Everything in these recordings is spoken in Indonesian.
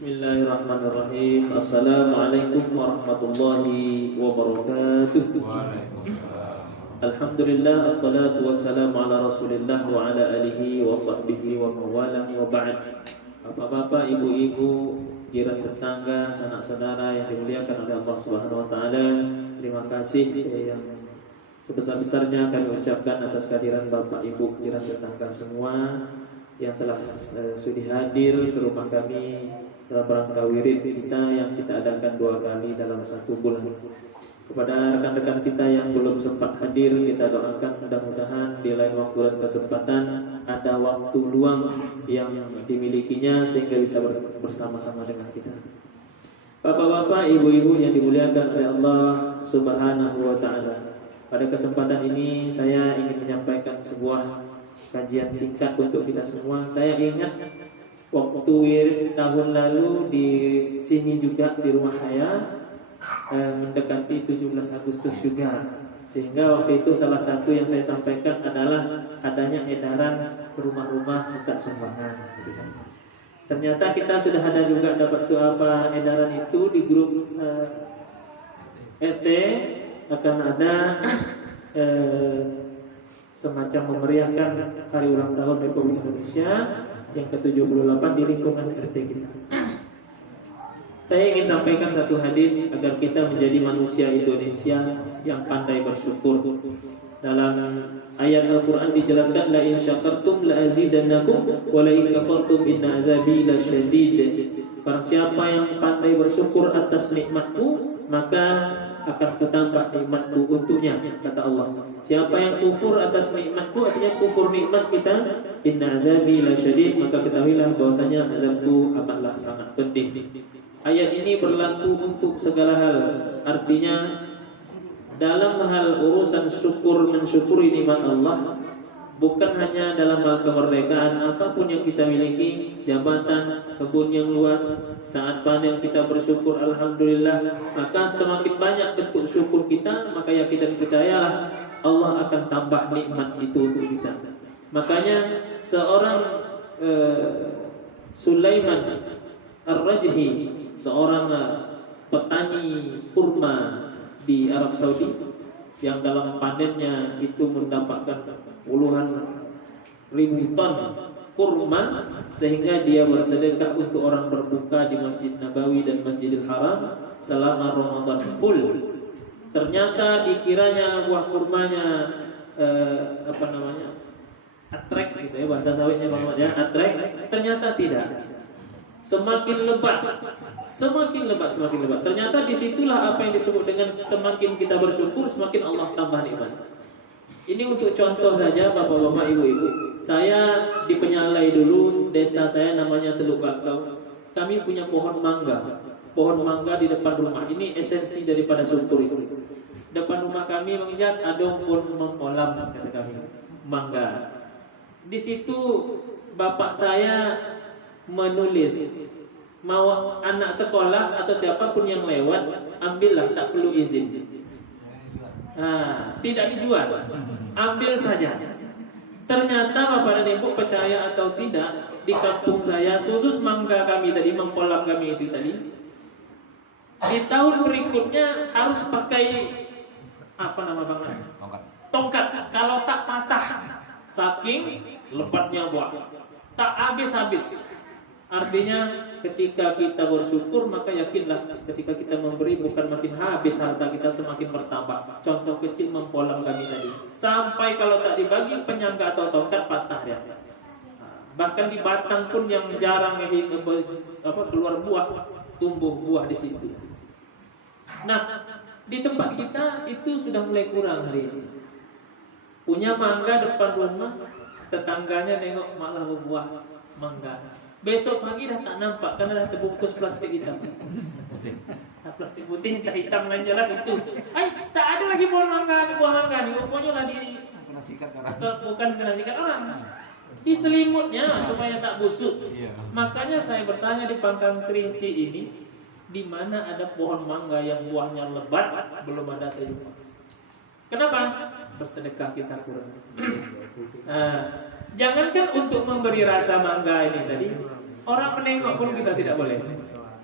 Bismillahirrahmanirrahim. Assalamualaikum warahmatullahi wabarakatuh. Alhamdulillah, assalatu wassalamu ala rasulillah wa ala alihi wa sahbihi wa mawalah wa ba'd. Bapak-bapak, ibu-ibu, jiran tetangga, sanak saudara yang dimuliakan oleh Allah Subhanahu wa taala, terima kasih yang sebesar-besarnya kami ucapkan atas kehadiran Bapak Ibu jiran tetangga semua yang telah sudi hadir ke rumah kami dalam rangka wirid kita yang kita adakan 2 kali dalam 1 bulan. Kepada rekan-rekan kita yang belum sempat hadir, kita doakan mudah-mudahan di lain waktu dan kesempatan ada waktu luang yang dimilikinya sehingga bisa bersama-sama dengan kita. Bapak-bapak, ibu-ibu yang dimuliakan oleh Allah Subhanahu wa taala. Pada kesempatan ini saya ingin menyampaikan sebuah kajian singkat untuk kita semua. Saya ingat waktu wirid tahun lalu di sini juga di rumah saya mendekati 17 Agustus juga. Sehingga waktu itu salah satu yang saya sampaikan adalah adanya edaran ke rumah-rumah minta sumbangan. Ternyata kita sudah ada juga dapat suara edaran itu di grup RT akan ada semacam memeriahkan hari ulang tahun Republik Indonesia yang ke-78 di lingkungan RT kita. Saya ingin sampaikan satu hadis agar kita menjadi manusia Indonesia yang pandai bersyukur. Dalam ayat Al-Quran dijelaskan, la in syakartum la azidannakum wa la in kafartum inna azabi lasyadid. Barang siapa yang pandai bersyukur atas nikmatku, maka akan kutambah nikmatku untuknya, kata Allah. Siapa yang kufur atas nikmatku, artinya kufur nikmat kita, inna azabi lasyadid, maka ketahuilah bahwasanya azabku amatlah sangat pedih. Ayat ini berlaku untuk segala hal. Artinya dalam hal urusan syukur mensyukuri nikmat Allah, bukan hanya dalam hal kemerdekaan, apapun yang kita miliki, jabatan, kebun yang luas, saat panen kita bersyukur alhamdulillah, maka semakin banyak bentuk syukur kita, maka yakin dan percayalah Allah akan tambah nikmat itu untuk kita. Makanya seorang Sulaiman Ar-Rajhi, seorang petani kurma di Arab Saudi yang dalam panennya itu mendapatkan puluhan ribu ton kurma, sehingga dia bersedekah untuk orang berbuka di Masjid Nabawi dan Masjidil Haram selama Ramadan full. Ternyata dikiranya buah kurmanya atrek gitu ya, bahasa sawitnya Bang ya, atrek. Ternyata tidak. Semakin lebat. Ternyata disitulah apa yang disebut dengan semakin kita bersyukur, semakin Allah tambah nikmat. Ini untuk contoh saja, bapak-bapak, ibu-ibu. Saya di Penyalai dulu, desa saya namanya Teluk Bakau. Kami punya pohon mangga. Pohon mangga di depan rumah. Ini esensi daripada syukur itu. Depan rumah kami menginjas ada pohon mengkolam, kata kami, mangga. Di situ bapak saya menulis, mau anak sekolah atau siapapun yang lewat, ambillah, tak perlu izin. Tidak dijual, ambil saja. Ternyata bapak dan ibu percaya atau tidak, di kampung saya khusus mangga kami tadi, mengkolam kami itu tadi, di tahun berikutnya harus pakai tongkat. Kalau tak patah, saking lebatnya buah, tak habis-habis. Artinya ketika kita bersyukur, maka yakinlah ketika kita memberi bukan makin habis harta kita, semakin bertambah. Contoh kecil mengkolam kami tadi, sampai kalau tak dibagi penyangga atau tongkat patah ya. Bahkan di batang pun yang jarang keluar buah, tumbuh buah di situ. Nah, di tempat kita itu sudah mulai kurang hari ini. Punya mangga depan rumah, tetangganya nengok malah berbuah mangga. Besok pagi dah tak nampak karena dah terbungkus plastik hitam. Plastik putih, entah hitam dan jelas itu. Tak ada lagi pohon mangga, buah mangga nih. Rupanya lah kena sikat orang. Bukan kena sikat orang. Diselimutnya supaya tak busuk. Makanya saya bertanya di Pangkang Kerinci ini, di mana ada pohon mangga yang buahnya lebat, belum ada saya jumpa. Kenapa? Bersedekah kita kurang. Jangankan untuk memberi rasa mangga ini tadi, Orang menengok pun kita tidak boleh.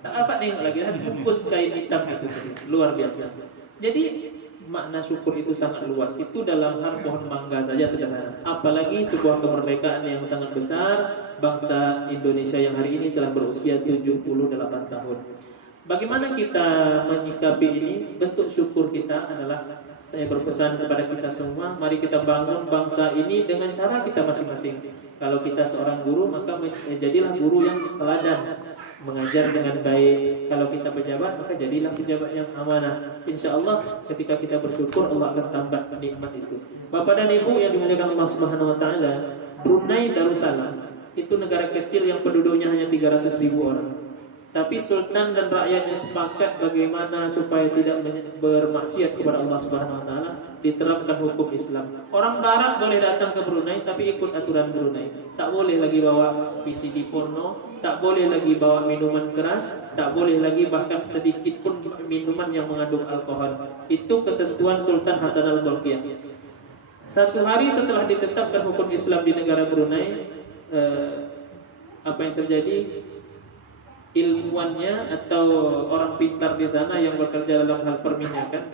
Tak dapat nengok lagi, bungkus kain hitam itu luar biasa. Jadi makna syukur itu sangat luas. Itu dalam hal pohon mangga saja sederhana. Apalagi sebuah kemerdekaan yang sangat besar, bangsa Indonesia yang hari ini telah berusia 78 tahun. Bagaimana kita menyikapi ini? Bentuk syukur kita adalah, saya berpesan kepada kita semua, mari kita bangun bangsa ini dengan cara kita masing-masing. Kalau kita seorang guru, maka jadilah guru yang teladan, mengajar dengan baik. Kalau kita pejabat, maka jadilah pejabat yang amanah. Insya Allah ketika kita bersyukur, Allah akan tambah nikmat itu. Bapak dan Ibu yang dimuliakan Allah Subhanahu Wa Taala, Brunei Darussalam itu negara kecil yang penduduknya hanya 300.000 orang. Tapi sultan dan rakyatnya sepakat bagaimana supaya tidak bermaksiat kepada Allah Subhanahu Wa Taala, diterapkan hukum Islam. Orang Barat boleh datang ke Brunei tapi ikut aturan Brunei. Tak boleh lagi bawa VCD porno, tak boleh lagi bawa minuman keras, tak boleh lagi bahkan sedikit pun minuman yang mengandung alkohol. Itu ketentuan Sultan Hasan al-Bolkiah. Satu hari setelah ditetapkan hukum Islam di negara Brunei, apa yang terjadi? Ilmuwannya atau orang pintar di sana yang bekerja dalam hal perminyakan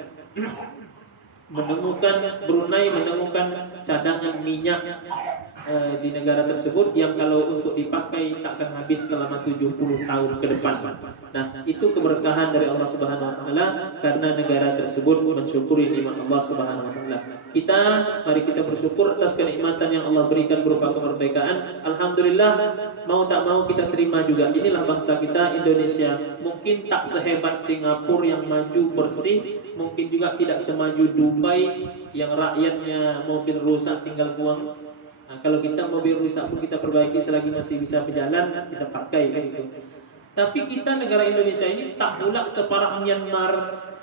Brunei menemukan cadangan minyak di negara tersebut yang kalau untuk dipakai tak akan habis selama 70 tahun ke depan. Nah, itu keberkahan dari Allah Subhanahu Wa Taala karena negara tersebut mensyukuri nikmat Allah Subhanahu Wa Taala. Mari kita bersyukur atas kenikmatan yang Allah berikan berupa kemerdekaan. Alhamdulillah, mau tak mau kita terima juga. Inilah bangsa kita, Indonesia. Mungkin tak sehebat Singapura yang maju bersih, mungkin juga tidak semaju Dubai yang rakyatnya mobil rusak tinggal buang. Nah, kalau kita mobil rusak pun kita perbaiki selagi masih bisa berjalan, kita pakai kan itu. Tapi kita negara Indonesia ini tak pula separah Myanmar,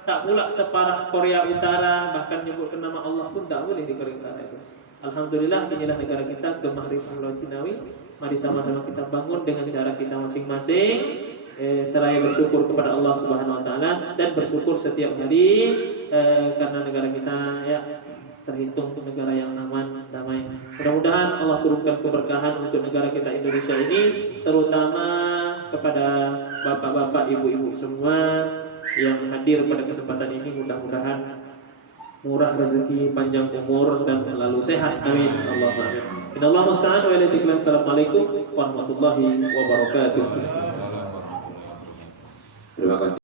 tak pula separah Korea Utara, bahkan nyebutkan nama Allah pun tak boleh di Korea Utara itu. Alhamdulillah, inilah negara kita, gemah Rifan Lautinawi. Mari sama-sama kita bangun dengan cara kita masing-masing. Seraya bersyukur kepada Allah Subhanahu Wa Taala dan bersyukur setiap hari karena negara kita ya terhitung untuk negara yang aman, damai. Mudah-mudahan Allah turunkan keberkahan untuk negara kita Indonesia ini, terutama kepada bapak-bapak, ibu-ibu semua yang hadir pada kesempatan ini. Mudah-mudahan murah rezeki, panjang umur dan selalu sehat. Amin. Allahumma amin. Innallaha musta'an wa ilaihi tuklan. Assalamualaikum warahmatullahi wabarakatuh. Terima kasih.